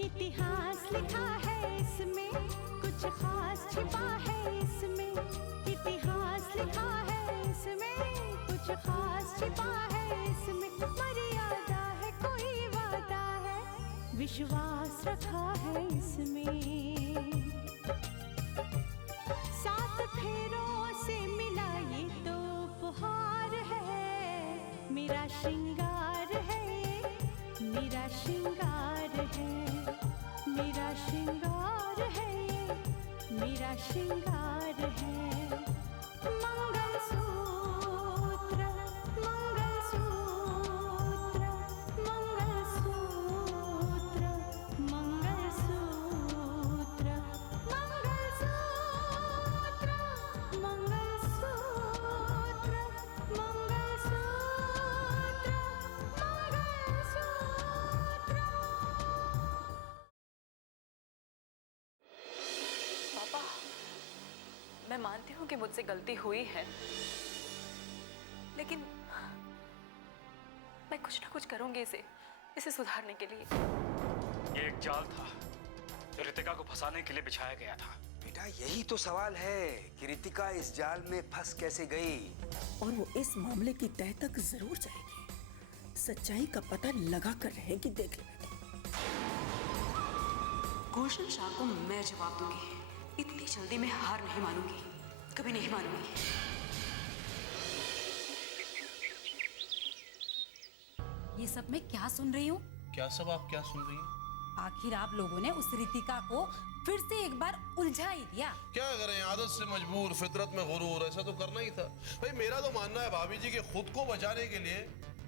इतिहास लिखा है इसमें, कुछ खास छिपा है इसमें। इतिहास लिखा है इसमें, कुछ खास छिपा है इसमें। मर्यादा है, कोई वादा है, विश्वास रखा है इसमें। सात फेरों से मिला ये तो उपहार है, मेरा श्रृंगार है, मेरा श्रृंगार है, मेरा श्रृंगार है, मेरा श्रृंगार है। मंगलसूत्र, मंगलसूत्र, मंगलसूत्र, मंगलसूत्र, मंगलसूत्र, मंगलसूत्र, मंगलसूत्र। पापा, मैं मानती हूँ कि मुझसे गलती हुई है, लेकिन मैं कुछ ना कुछ करूंगी इसे सुधारने के लिए। ये एक जाल था जो रितिका को फंसाने के लिए बिछाया गया था। बेटा यही तो सवाल है कि रितिका इस जाल में फंस कैसे गई। और वो इस मामले की तह तक जरूर जाएगी। सच्चाई का पता लगा कर रहेगी, देख ले बेटा। गुलशन शाह को मैं जवाब दूंगी। इतनी जल्दी मैं हार नहीं मानूंगी, कभी नहीं मानूंगी। ये सब मैं क्या सुन रही हूँ? क्या सब आप क्या सुन रही हैं? आखिर आप लोगों ने उस रितिका को फिर से एक बार उलझा ही दिया। क्या करें, आदत से मजबूर, फितरत में गुरूर, ऐसा तो करना ही था। भाई मेरा तो मानना है भाभी जी के खुद को बचाने के लिए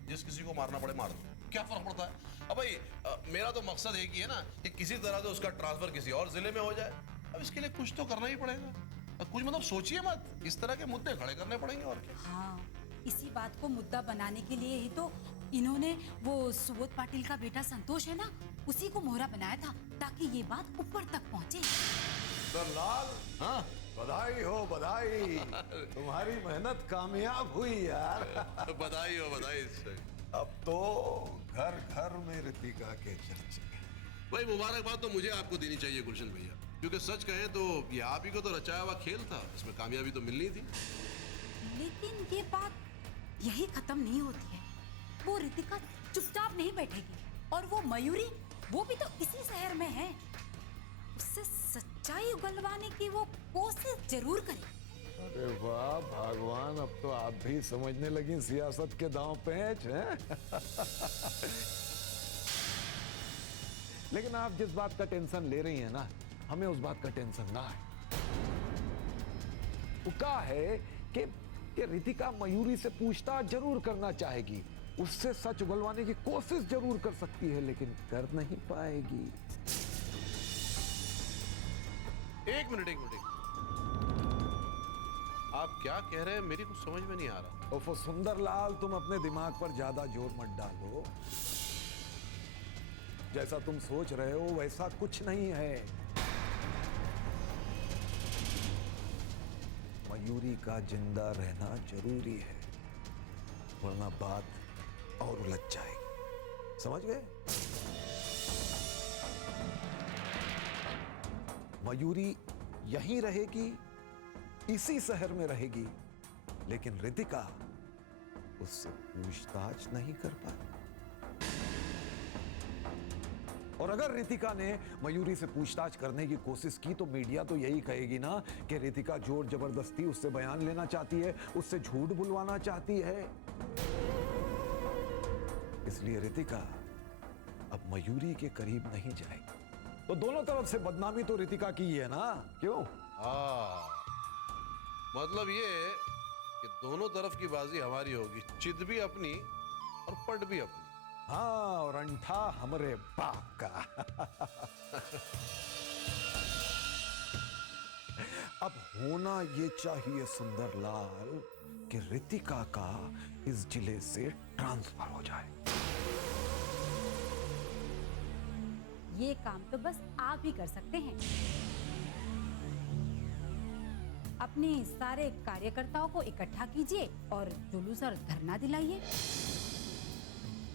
जिस किसी को मारना पड़े मार दो, क्या फर्क पड़ता है। अब भाई मेरा तो मकसद एक ही है ना कि किसी तरह से उसका ट्रांसफर किसी और जिले में हो जाए। अब इसके लिए कुछ तो करना ही पड़ेगा। कुछ मतलब सोचिए मत, इस तरह के मुद्दे खड़े करने पड़ेंगे और क्या। हाँ, इसी बात को मुद्दा बनाने के लिए ही तो इन्होंने वो सुबोध पाटिल का बेटा संतोष है ना, उसी को मोहरा बनाया था ताकि ये बात ऊपर तक पहुंचे। दलाल, हाँ बधाई हो बधाई। तुम्हारी मेहनत कामयाब हुई यार। बधाई हो बधाई। अब तो घर घर में रितिका के चर्चे। भाई मुबारकबाद तो मुझे आपको देनी चाहिए गुलशन भैया, क्योंकि सच कहें तो ये आप ही को तो रचाया हुआ खेल था, इसमें कामयाबी तो मिलनी थी। लेकिन ये बात यही खत्म नहीं होती है। वो रितिका चुपचाप नहीं बैठेगी, और वो मयूरी, वो भी तो इसी शहर में है। उससे सच्चाई उगलवाने की वो कोशिश जरूर करे। अरे वाह भगवान, अब तो आप भी समझने लगी सियासत के दांव पेच हैं। लेकिन आप जिस बात का टेंशन ले रही हैं ना, हमें उस बात का टेंशन ना है। वो क्या है कि रितिका मयूरी से पूछताछ जरूर करना चाहेगी, उससे सच उगलवाने की कोशिश जरूर कर सकती है, लेकिन कर नहीं पाएगी। एक मिनट आप क्या कह रहे हैं, मेरी कुछ समझ में नहीं आ रहा। ओफो सुंदरलाल, तुम अपने दिमाग पर ज्यादा जोर मत डालो। जैसा तुम सोच रहे हो वैसा कुछ नहीं है। मयूरी का जिंदा रहना जरूरी है, वरना बात और उलझ जाएगी। समझ गए? मयूरी यहीं रहेगी, इसी शहर में रहेगी, लेकिन रितिका उससे पूछताछ नहीं कर पाई। और अगर रितिका ने मयूरी से पूछताछ करने की कोशिश की तो मीडिया तो यही कहेगी ना कि रितिका जोर जबरदस्ती उससे बयान लेना चाहती है, उससे झूठ बुलवाना चाहती है। इसलिए रितिका अब मयूरी के करीब नहीं जाएगी। तो दोनों तरफ से बदनामी तो रितिका की ही है ना, क्यों? मतलब ये कि दोनों तरफ की बाजी हमारी होगी, चित भी अपनी और पट भी अपनी। हाँ, और अंठा हमरे बाप का। अब होना ये चाहिए सुंदरलाल कि रितिका का इस जिले से ट्रांसफर हो जाए। ये काम तो बस आप ही कर सकते हैं। अपने सारे कार्यकर्ताओं को इकट्ठा कीजिए और जुलूस और धरना दिलाइए।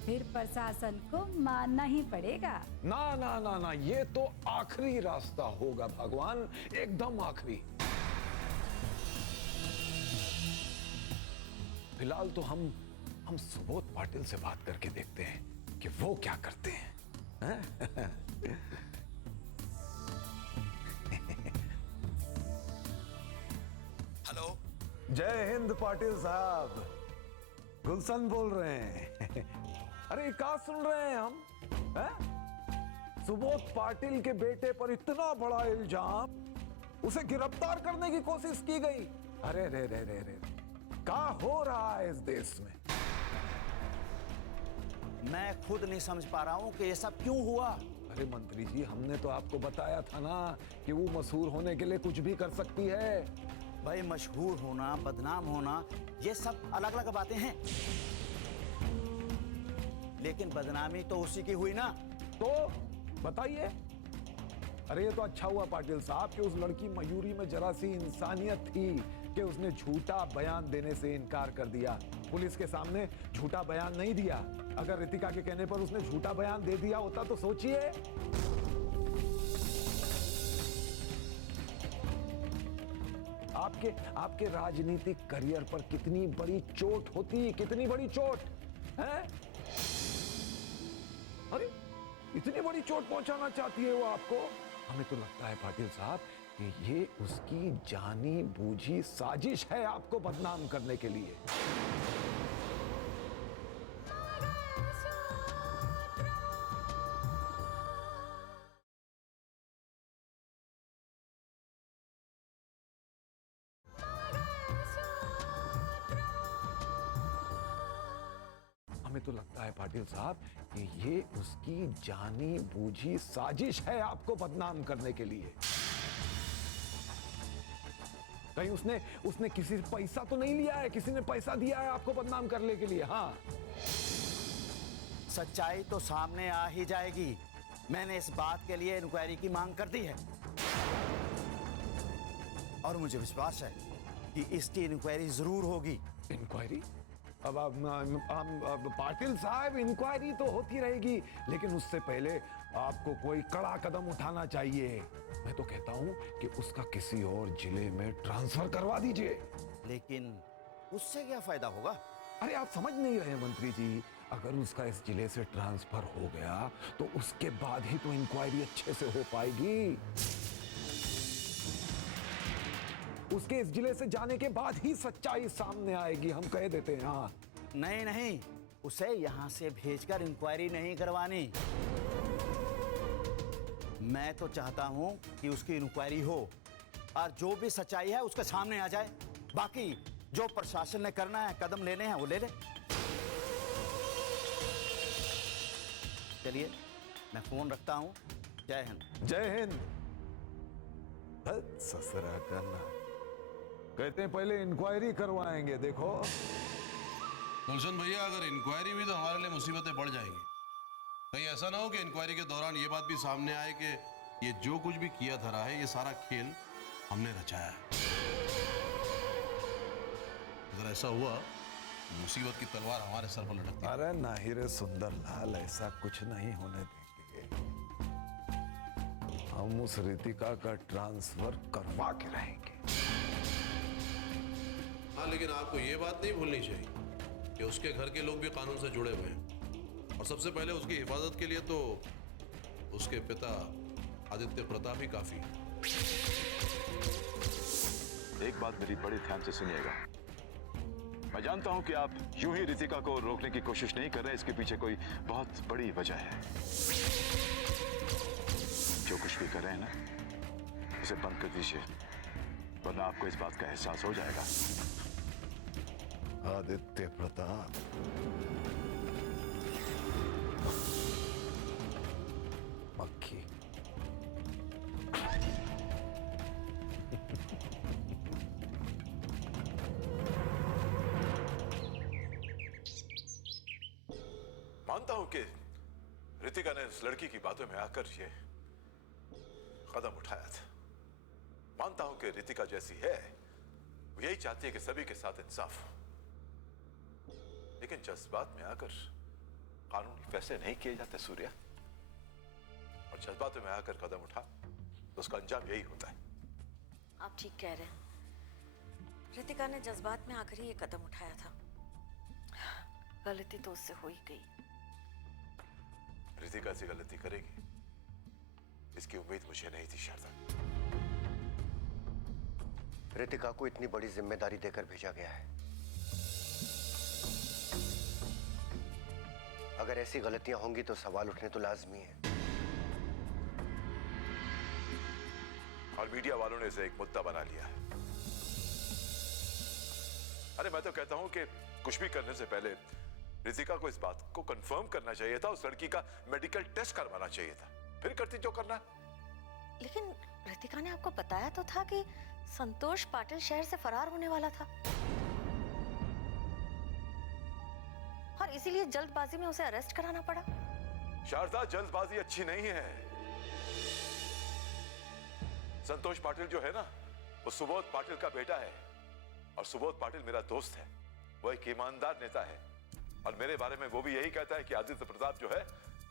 फिर प्रशासन को मानना ही पड़ेगा। ना ना ना ना, ये तो आखिरी रास्ता होगा भगवान, एकदम आखिरी। फिलहाल तो हम सुबोध पाटिल से बात करके देखते हैं कि वो क्या करते हैं। हेलो। जय हिंद पाटिल साहब, गुलशन बोल रहे हैं। अरे क्या सुन रहे हैं हम, हैं? सुबोध पाटिल के बेटे पर इतना बड़ा इल्जाम, उसे गिरफ्तार करने की कोशिश की गई। अरे रे रे रे रे, क्या हो रहा है इस देश में? मैं खुद नहीं समझ पा रहा हूं कि ये सब क्यों हुआ। अरे मंत्री जी, हमने तो आपको बताया था ना कि वो मशहूर होने के लिए कुछ भी कर सकती है। भाई मशहूर होना, बदनाम होना, ये सब अलग अलग बातें हैं, लेकिन बदनामी तो उसी की हुई ना। तो बताइए। अरे ये तो अच्छा हुआ पाटिल साहब कि उस लड़की मयूरी में जरा सी इंसानियत थी कि उसने झूठा बयान देने से इनकार कर दिया। पुलिस के सामने झूठा बयान नहीं दिया। अगर रितिका के कहने पर उसने झूठा बयान दे दिया होता तो सोचिए। आपके राजनीतिक करियर पर कितनी बड़ी चोट होती, कितनी बड़ी चोट है। अरे इतनी बड़ी चोट पहुंचाना चाहती है वो आपको। हमें तो लगता है पाटिल साहब कि ये उसकी जानी बूझी साजिश है आपको बदनाम करने के लिए। हमें तो लगता है पाटिल साहब कि ये उसकी जानी बूझी साजिश है आपको बदनाम करने के लिए। कहीं उसने किसी से पैसा तो नहीं लिया है, किसी ने पैसा दिया है आपको बदनाम करने के लिए? हाँ, सच्चाई तो सामने आ ही जाएगी। मैंने इस बात के लिए इंक्वायरी की मांग कर दी है और मुझे विश्वास है कि इसकी इंक्वायरी जरूर होगी। इंक्वायरी? अब पाटिल साहब, इंक्वायरी तो होती रहेगी, लेकिन उससे पहले आपको कोई कड़ा कदम उठाना चाहिए। मैं तो कहता हूं कि उसका किसी और जिले में ट्रांसफर करवा दीजिए। लेकिन उससे क्या फायदा होगा? अरे आप समझ नहीं रहे मंत्री जी, अगर उसका इस जिले से ट्रांसफर हो गया तो उसके बाद ही तो इंक्वायरी अच्छे से हो पाएगी। उसके इस जिले से जाने के बाद ही सच्चाई सामने आएगी, हम कह देते हैं। हाँ, नहीं नहीं, उसे यहां से भेजकर इंक्वायरी नहीं करवानी। मैं तो चाहता हूं कि उसकी इंक्वायरी हो और जो भी सच्चाई है उसके सामने आ जाए। बाकी जो प्रशासन ने करना है, कदम लेने हैं, वो ले ले। चलिए मैं फोन रखता हूं। जय हिंद। जय हिंद। ससुरा करना कहते हैं पहले इंक्वायरी करवाएंगे। देखो गुलशन भैया, अगर इंक्वायरी हुई तो हमारे लिए मुसीबतें बढ़ जाएंगी। कहीं ऐसा ना हो कि इंक्वायरी के दौरान ये बात भी सामने आए कि ये जो कुछ भी किया धरा है, ये सारा खेल हमने रचाया है। अगर ऐसा हुआ, मुसीबत की तलवार हमारे सर पर लटकती है। अरे नहीं रे सुंदर लाल, ऐसा कुछ नहीं होने देंगे। हम उस रितिका का ट्रांसफर करवा के रहेंगे। हाँ, लेकिन आपको ये बात नहीं भूलनी चाहिए कि उसके घर के लोग भी कानून से जुड़े हुए हैं, और सबसे पहले उसकी हिफाजत के लिए तो उसके पिता आदित्य प्रताप ही काफी है। एक बात मेरी बड़ी ध्यान से सुनिएगा। मैं जानता हूं कि आप यूं ही रितिका को रोकने की कोशिश नहीं कर रहे, इसके पीछे कोई बहुत बड़ी वजह है। जो कुछ भी कर रहे हैं ना, उसे बंद कर दीजिए, वरना आपको इस बात का एहसास हो जाएगा। आदित्य प्रताप, मक्खी। मानता हूं कि रितिका ने उस लड़की की बातों में आकर ये कदम उठाया था। मानता हूं कि रितिका जैसी है, वो यही चाहती है कि सभी के साथ इंसाफ हो। लेकिन जज्बात में आकर कानूनी फैसले नहीं किए जाते सूर्या, और जज्बातों में आकर कदम उठा तो उसका अंजाम यही होता है। आप ठीक कह रहे हैं। रितिका ने जज्बात में आकर ही ये कदम उठाया था। गलती तो उससे हो ही गई। रितिका से गलती करेगी इसकी उम्मीद मुझे नहीं थी शारदा। रितिका को इतनी बड़ी जिम्मेदारी देकर भेजा गया है। अगर ऐसी गलतियां होंगी तो सवाल उठने तो लाजमी है। और मीडिया वालों ने इसे एक मुद्दा बना लिया है। अरे मैं तो कहता हूं कि कुछ भी करने से पहले रितिका को इस बात को कंफर्म करना चाहिए था, उस लड़की का मेडिकल टेस्ट करवाना चाहिए था, फिर करती जो करना। लेकिन रितिका ने आपको बताया तो था कि संतोष पाटिल शहर से फरार होने वाला था, और इसीलिए जल्दबाजी में उसे अरेस्ट कराना पड़ा। शारदा, जल्दबाजी अच्छी नहीं है। संतोष पाटिल जो है ना, वो सुबोध पाटिल का बेटा है, और सुबोध पाटिल मेरा दोस्त है। वो एक ईमानदार नेता है, और मेरे बारे में वो भी यही कहता है कि आदित्य प्रताप जो है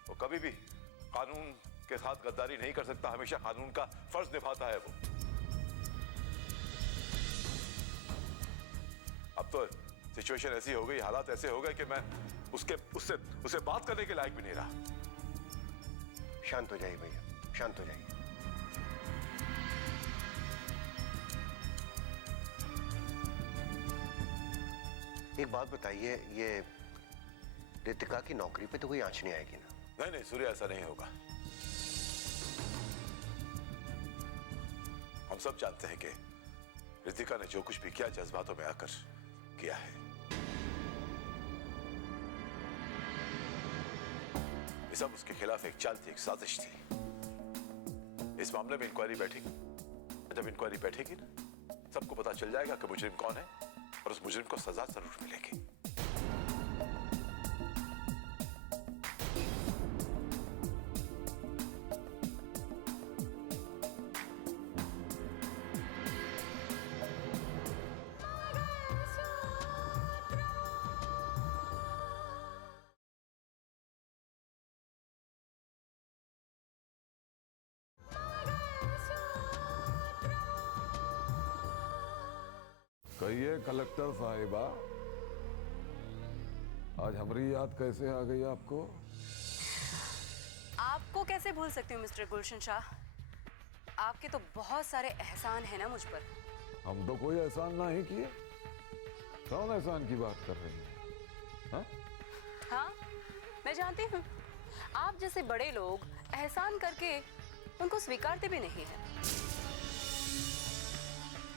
वो कभी भी कानून के साथ गद्दारी नहीं कर सकता, हमेशा कानून का फर्ज निभाता है वो। अब तो सिचुएशन ऐसी हो गई, हालात ऐसे हो गए कि मैं उससे बात करने के लायक भी नहीं रहा। शांत हो जाइए भैया, शांत हो जाइए। एक बात बताइए, ये रितिका की नौकरी पे तो कोई आंच नहीं आएगी ना? नहीं नहीं सूर्य, ऐसा नहीं होगा। हम सब जानते हैं कि रितिका ने जो कुछ भी किया जज्बातों में आकर किया है। ये सब उसके खिलाफ एक चाल थी, एक साजिश थी। इस मामले में इंक्वायरी बैठेगी, जब इंक्वायरी बैठेगी ना, सबको पता चल जाएगा कि मुजरिम कौन है, और उस मुजरिम को सजा जरूर मिलेगी। कहिए कलेक्टर साहिबा, आज हमारी याद कैसे आ गई आपको? आपको कैसे भूल सकती हूँ मिस्टर गुलशन शाह? आपके तो बहुत सारे एहसान हैं ना मुझ पर। हम तो कोई एहसान नहीं किए। कौन एहसान की बात कर रही है? हाँ, मैं जानती हूँ। आप जैसे बड़े लोग एहसान करके उनको स्वीकारते भी नहीं हैं।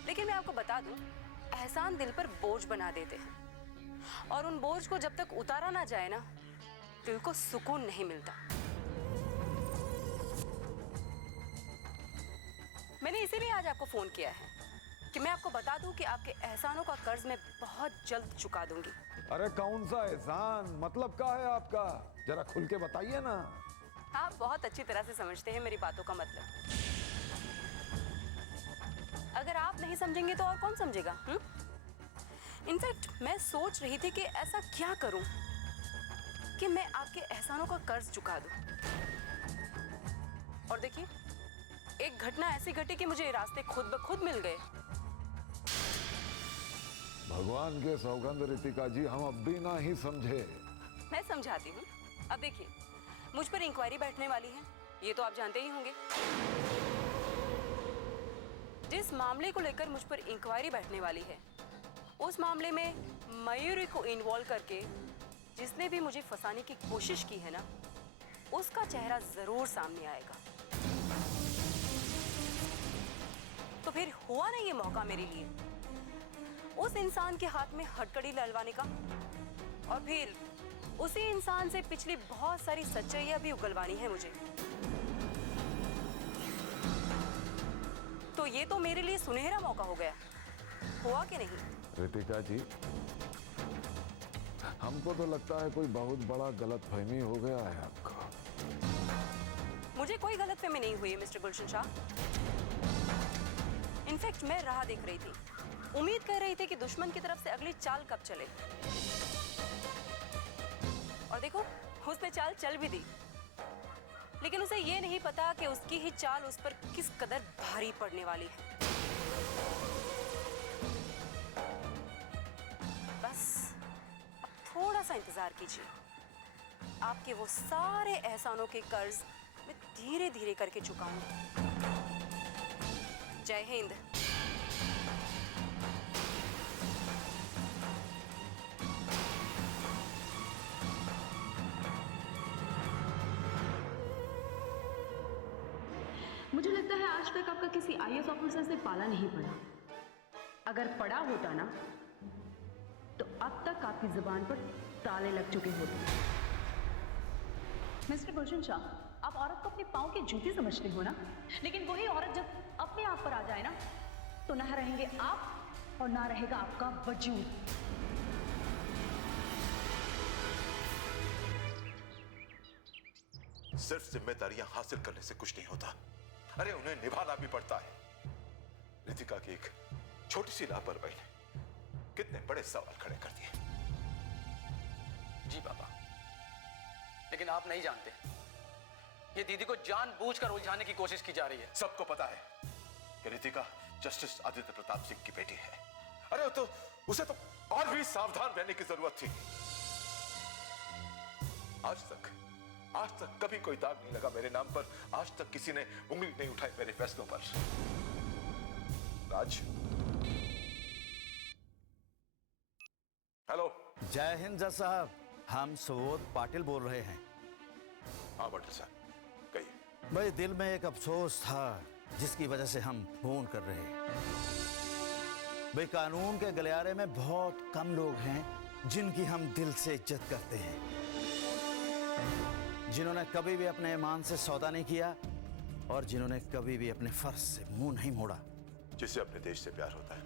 लेकिन मैं आपको बता दूं, एहसान दिल पर बोझ बना देते हैं, और उन बोझ को जब तक उतारा ना जाए ना, दिल को सुकून नहीं मिलता। मैंने इसीलिए आज आपको फोन किया है कि मैं आपको बता दूं कि आपके एहसानों का कर्ज मैं बहुत जल्द चुका दूंगी। अरे कौन सा एहसान, मतलब क्या है आपका? जरा खुल के बताइए ना। आप बहुत अच्छी तरह से समझते हैं मेरी बातों का मतलब। अगर आप नहीं समझेंगे तो और कौन समझेगा? इनफैक्ट मैं सोच रही थी कि ऐसा क्या करूं कि मैं आपके एहसानों का कर्ज चुका दूं। और देखिए, एक घटना ऐसी घटी कि मुझे रास्ते खुद ब खुद मिल गए। भगवान के सौगंध रितिका जी, हम अब भी ना ही समझे। मैं समझाती हूँ। अब देखिए, मुझ पर इंक्वायरी बैठने वाली है, ये तो आप जानते ही होंगे। जिस मामले को लेकर मुझ पर इंक्वायरी बैठने वाली है, उस मामले में मयूरी को इन्वॉल्व करके जिसने भी मुझे फंसाने की कोशिश की है ना, उसका चेहरा जरूर सामने आएगा। तो फिर हुआ ना ये मौका मेरे लिए उस इंसान के हाथ में हथकड़ी ललवाने का, और फिर उसी इंसान से पिछली बहुत सारी सच्चाइयां भी उगलवानी है मुझे। तो ये तो मेरे लिए सुनहरा मौका हो गया। हुआ कि नहीं? रितिका जी, हमको तो लगता है कोई बहुत बड़ा गलतफहमी हो गया है आपको। मुझे कोई गलतफहमी नहीं हुई मिस्टर गुलशन शाह। इनफैक्ट मैं राह देख रही थी, उम्मीद कर रही थी कि दुश्मन की तरफ से अगली चाल कब चले। और देखो, उसने चाल चल भी दी, लेकिन उसे ये नहीं पता कि उसकी ही चाल उस पर किस कदर भारी पड़ने वाली है। बस अब थोड़ा सा इंतजार कीजिए, आपके वो सारे एहसानों के कर्ज मैं धीरे धीरे करके चुकाऊंगी। जय हिंद। मुझे लगता है आज तक आपका किसी आईएएस ऑफिसर से पाला नहीं पड़ा। अगर पड़ा होता ना तो अब तक आपकी जुबान पर ताले लग चुके होते। मिस्टर गुलशन शाह, आप औरत को अपने पाँव की जूती समझते हो ना, लेकिन वही औरत जब अपने आप पर आ जाए ना तो ना रहेंगे आप और ना रहेगा आपका वजूद। सिर्फ जिम्मेदारियां हासिल करने से कुछ नहीं होता, अरे उन्हें निभाना भी पड़ता है। रितिका की एक छोटी सी लापरवाही ने कितने बड़े सवाल खड़े कर दिए। जी पापा, लेकिन आप नहीं जानते, ये दीदी को जानबूझकर उलझाने की कोशिश की जा रही है। सबको पता है कि रितिका जस्टिस आदित्य प्रताप सिंह की बेटी है। अरे तो उसे तो और भी सावधान रहने की जरूरत थी। आज तक कभी कोई दाग नहीं लगा मेरे नाम पर, आज तक किसी ने उंगली नहीं उठाई मेरे फैसलों पर। राज, हेलो। जय हिंद जज साहब, हम सुबोध पाटिल बोल रहे हैं। हाँ पाटिल साहब, कहिए। भाई दिल में एक अफसोस था जिसकी वजह से हम फोन कर रहे हैं। भाई कानून के गलियारे में बहुत कम लोग हैं जिनकी हम दिल से इज्जत करते हैं, जिन्होंने कभी भी अपने ईमान से सौदा नहीं किया और जिन्होंने कभी भी अपने फर्ज से मुंह नहीं मोड़ा। जिसे अपने देश से प्यार होता है,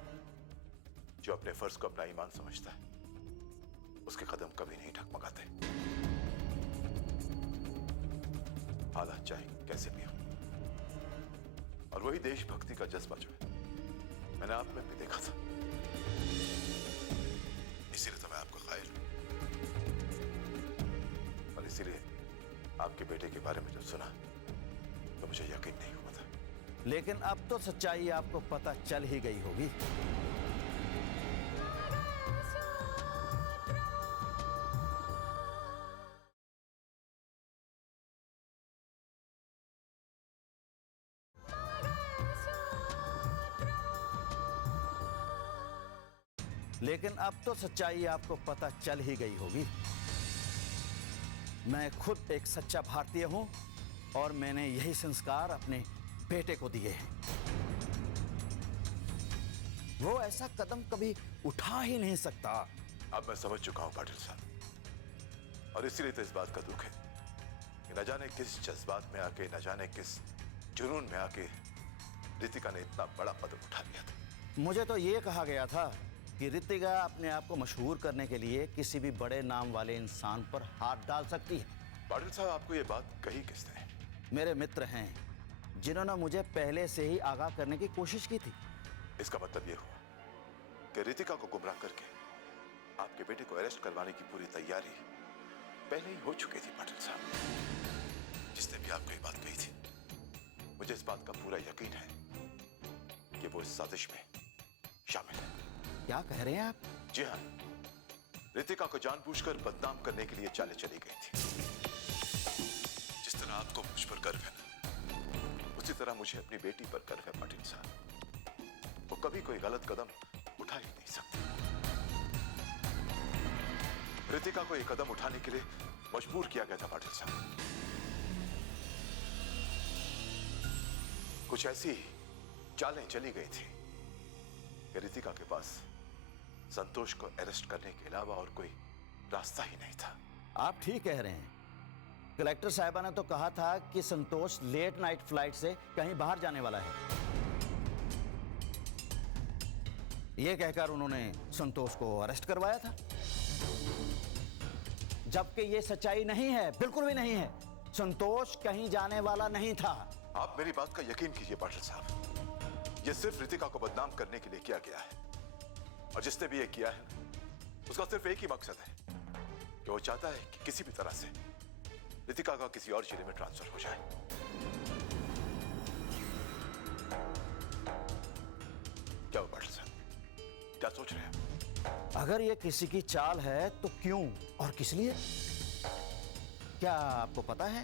जो अपने फर्ज को अपना ईमान समझता है, उसके कदम कभी नहीं डगमगाते। हालात चाहे कैसे भी हो। और वही देशभक्ति का जज्बा जो है मैंने आप में भी देखा था, इसीलिए तो मैं आपका कायल हूं। और इसीलिए आपके बेटे के बारे में जब सुना तो मुझे यकीन नहीं हुआ था। लेकिन अब तो सच्चाई आपको पता चल ही गई होगी। लेकिन अब तो सच्चाई आपको पता चल ही गई होगी। मैं खुद एक सच्चा भारतीय हूं और मैंने यही संस्कार अपने बेटे को दिए हैं। वो ऐसा कदम कभी उठा ही नहीं सकता। अब मैं समझ चुका हूं पाटिल साहब, और इसीलिए तो इस बात का दुख है कि न जाने किस जज्बात में आके, न जाने किस जुनून में आके रितिका ने इतना बड़ा कदम उठा लिया था। मुझे तो ये कहा गया था कि रितिका अपने आप को मशहूर करने के लिए किसी भी बड़े नाम वाले इंसान पर हाथ डाल सकती है। पाटिल साहब, आपको ये बात कही किसने? मेरे मित्र हैं जिन्होंने मुझे पहले से ही आगाह करने की कोशिश की थी। इसका मतलब ये हुआ कि रितिका को गुमराह करके आपके बेटे को अरेस्ट करवाने की पूरी तैयारी पहले ही हो चुकी थी। पाटिल साहब, जिसने भी आपको ये बात कही थी, मुझे इस बात का पूरा यकीन है कि वो इस साजिश में शामिल है। क्या कह रहे हैं आप? जी हाँ, रितिका को जानबूझकर बदनाम करने के लिए चालें चली गई थी। जिस तरह आपको मुझ पर गर्व है ना, उसी तरह मुझे अपनी बेटी पर गर्व है पाटिल साहब। वो कभी कोई गलत कदम उठा ही नहीं सकती। रितिका को ये कदम उठाने के लिए मजबूर किया गया था पाटिल साहब। कुछ ऐसी चालें चली गई थी कि रितिका के पास संतोष को अरेस्ट करने के अलावा और कोई रास्ता ही नहीं था। आप ठीक कह रहे हैं। कलेक्टर साहिबा ने तो कहा था कि संतोष लेट नाइट फ्लाइट से कहीं बाहर जाने वाला है। यह कहकर उन्होंने संतोष को अरेस्ट करवाया था, जबकि यह सच्चाई नहीं है, बिल्कुल भी नहीं है। संतोष कहीं जाने वाला नहीं था। आप मेरी बात का यकीन कीजिए पाटिल साहब, यह सिर्फ रितिका को बदनाम करने के लिए किया गया है। और जिसने भी ये किया है, उसका सिर्फ एक ही मकसद है कि वो चाहता है कि किसी भी तरह से रितिका का किसी और जिले में ट्रांसफर हो जाए। क्या हुआ पाटिल साहब, क्या सोच रहे हैं? अगर ये किसी की चाल है तो क्यों और किस लिए? क्या आपको पता है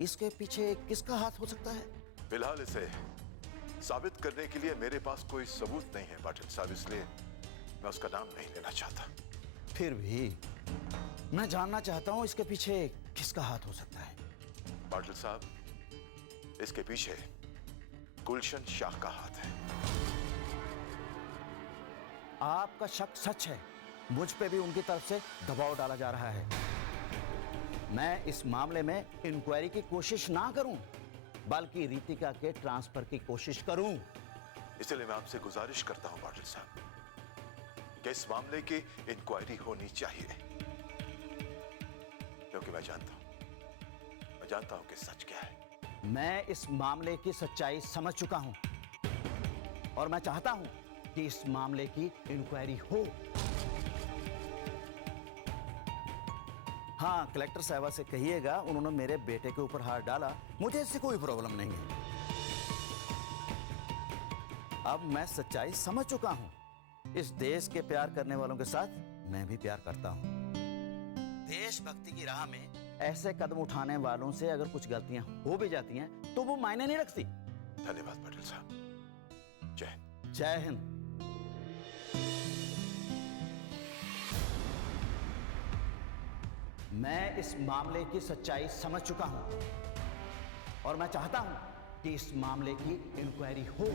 इसके पीछे किसका हाथ हो सकता है? फिलहाल इसे साबित करने के लिए मेरे पास कोई सबूत नहीं है पाटिल साहब, इसलिए मैं उसका नाम नहीं लेना चाहता। फिर भी मैं जानना चाहता हूं इसके पीछे किसका हाथ हो सकता है। पाटिल साहब, इसके पीछे गुलशन शाह का हाथ है। आपका शक सच है, मुझ पे भी उनकी तरफ से दबाव डाला जा रहा है। मैं इस मामले में इंक्वायरी की कोशिश ना करूं, बल्कि रितिका के ट्रांसफर की कोशिश करूं। इसलिए मैं आपसे गुजारिश करता हूं पाटिल साहब कि इस मामले की इंक्वायरी होनी चाहिए, क्योंकि मैं जानता हूं कि सच क्या है। मैं इस मामले की सच्चाई समझ चुका हूं और मैं चाहता हूं कि इस मामले की इंक्वायरी हो। हाँ, कलेक्टर साहबा से कहिएगा उन्होंने मेरे बेटे के ऊपर हाथ डाला, मुझे इससे कोई प्रॉब्लम नहीं है। अब मैं सच्चाई समझ चुका हूं। इस देश के प्यार करने वालों के साथ मैं भी प्यार करता हूं। देशभक्ति की राह में ऐसे कदम उठाने वालों से अगर कुछ गलतियां हो भी जाती हैं तो वो मायने नहीं रखती। धन्यवाद पाटिल साहब। जय हिंद। जय हिंद। मैं इस मामले की सच्चाई समझ चुका हूं और मैं चाहता हूं कि इस मामले की इंक्वायरी हो।